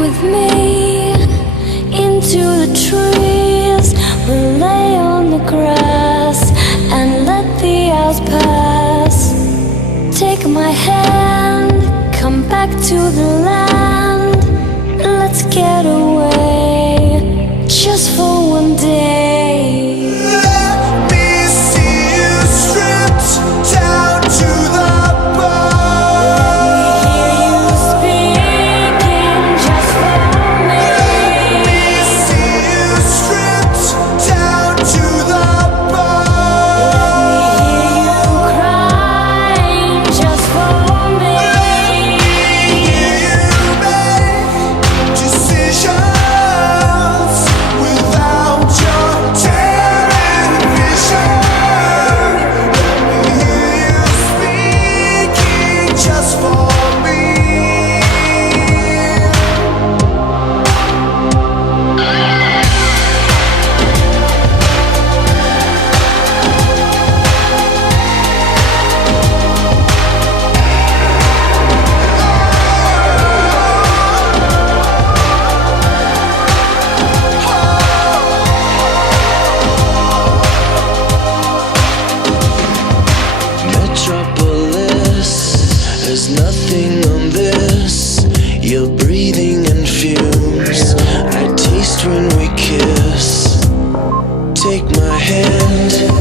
with me into the trees. We'll lay on the grass and let the hours pass. Take my hand, come back to the land. Let's get away just for one day. Let me see you stripped down to the bone. Hear you speaking just for me. Let me see you stripped down to the bone. Hear you crying just for me. Hear you make decisions without your television. Let me hear you speaking just for me. Metropolis, there's nothing on this. You're breathing in fumes. I taste when we kiss. Take my hand.